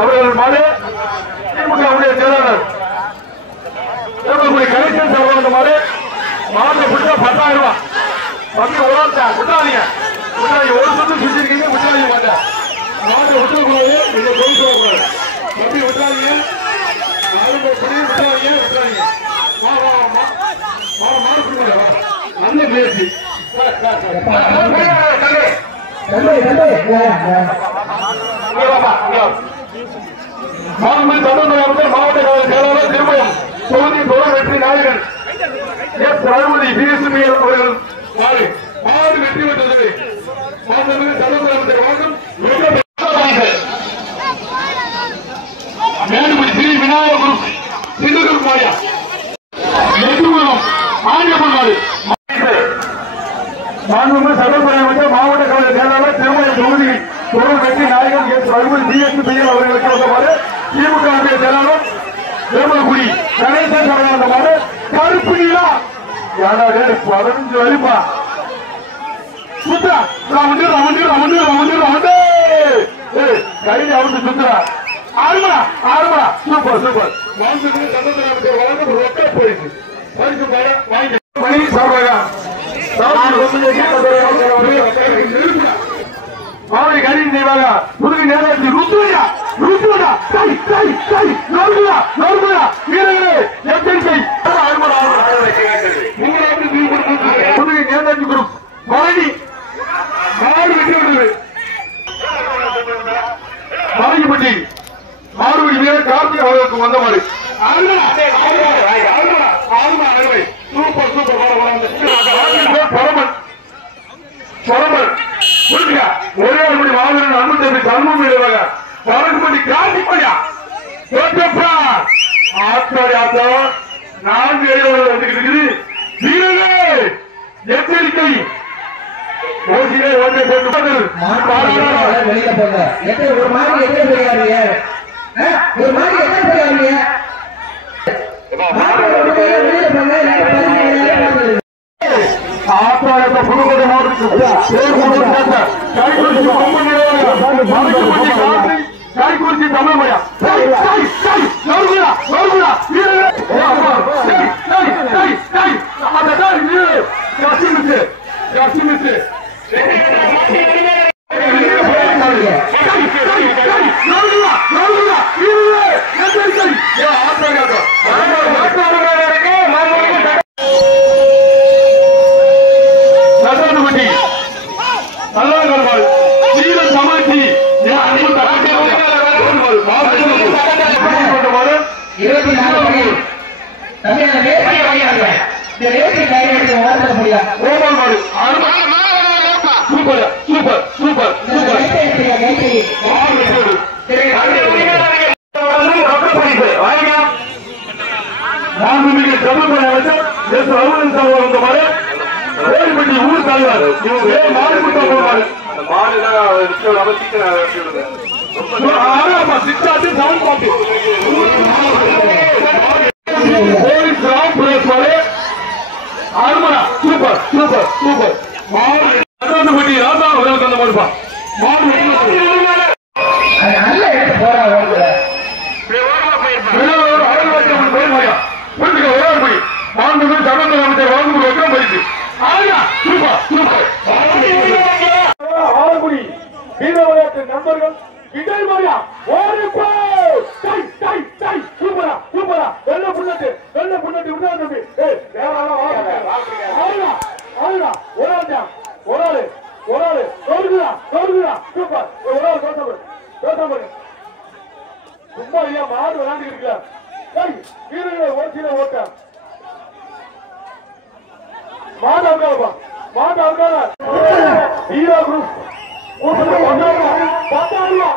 அவர்கள் மாடு திமுக செயலாளர் கலெக்டர் சகோதர மாடு மாடு பிடிச்சா 10,000 ரூபாய். பத்து உடம்பா விட்டாதீங்க, ஒரு சுத்து சுத்திருக்கீங்க, விட்டாதீங்க மாட்டேன். மாட்டை விட்டுக்கூடாது, நீங்க போய் சொல்லக்கூடாது. தம்பி விட்டாதீங்க, விட்டாதீங்க. நல்ல முயற்சி. மாவட்ட செயலாளர் திருமயம் தொகுதி தொடர் வெற்றி நாயகன் எஸ் ரகுபதி பிஎஸ்பி அவர்கள் மாடு வெற்றி பெற்றது. மேலுமதி ஸ்ரீ விநாயக குரு சிந்துகுரு மாயா நெடுங்குளம் ஆண்டியப்பநாடு சட்டப்பேரவை மாவட்ட கழக செயலாளர் திருமயம் தொகுதி தொடர் வெற்றி நாயகன் எஸ் ரகுபதி பிஎஸ்பி அவர்களுக்கு வந்தவாறு திமுக செயலாளர் வேமகுடி கணேசன் வந்தவாறு கருப்பு நீளா 15 வரிப்பா சுத்தா ரவுண்டு கையில அவுந்து சுத்துறா. ஆறுமடா சூப்பர் ரொக்க போயிடுச்சு. பரிசு வாங்கி மணி சாப்பிடுங்க. மாவட்ட கணினி செய்வாங்க. புதுவை நேரடி ருத்துவா வீரர்களே எச்சரிக்கை. புதுவை நேதாஜி குரூப் மரணி மாடு வெற்றி விடுது. மலைப்பட்டி மாறுபடி வீரர் கார்த்திக் அவர்களுக்கு வந்த மாதிரி ஒரே ஒரு மாதிரி அன்பு சர்மம் வழக்குப்பட்டி கார்த்திக் பையா ஆத்தாடி ஆத்தா 4 ஏழு வந்துகிட்டு இருக்குது. வீரர்களே எச்சரிக்கை. ஓசிலே ஓட்டை போட்டு வெளியில போங்க. ஒரு மாதிரி எத்தனை போயாருங்க, ஒரு மாதிரி எத்தனை போயாருங்க வெளியில போங்க. ஆத்தாயத்தை புதுக்கோட்டை மாவட்டத்தில் கைக்குறிச்சி தமிழ் மொழியா ஊர் தலைவர் சூப்பர் ராசா அவர்களுக்கு அந்த மறுப்பா ஆலங்குடி வீர விளையாட்டு நண்பர்கள் விஜய் மாரியா சூப்பரா வெள்ள புண்ணட்டு விடாது சூப்பர் சும்மா இல்லையா மாடு விளையாண்டு இருக்கிறார். வீரர்களை ஓட்டில ஓட்ட மாடு அவுக்காத ஹீரோ குரூப் அவன் 10,000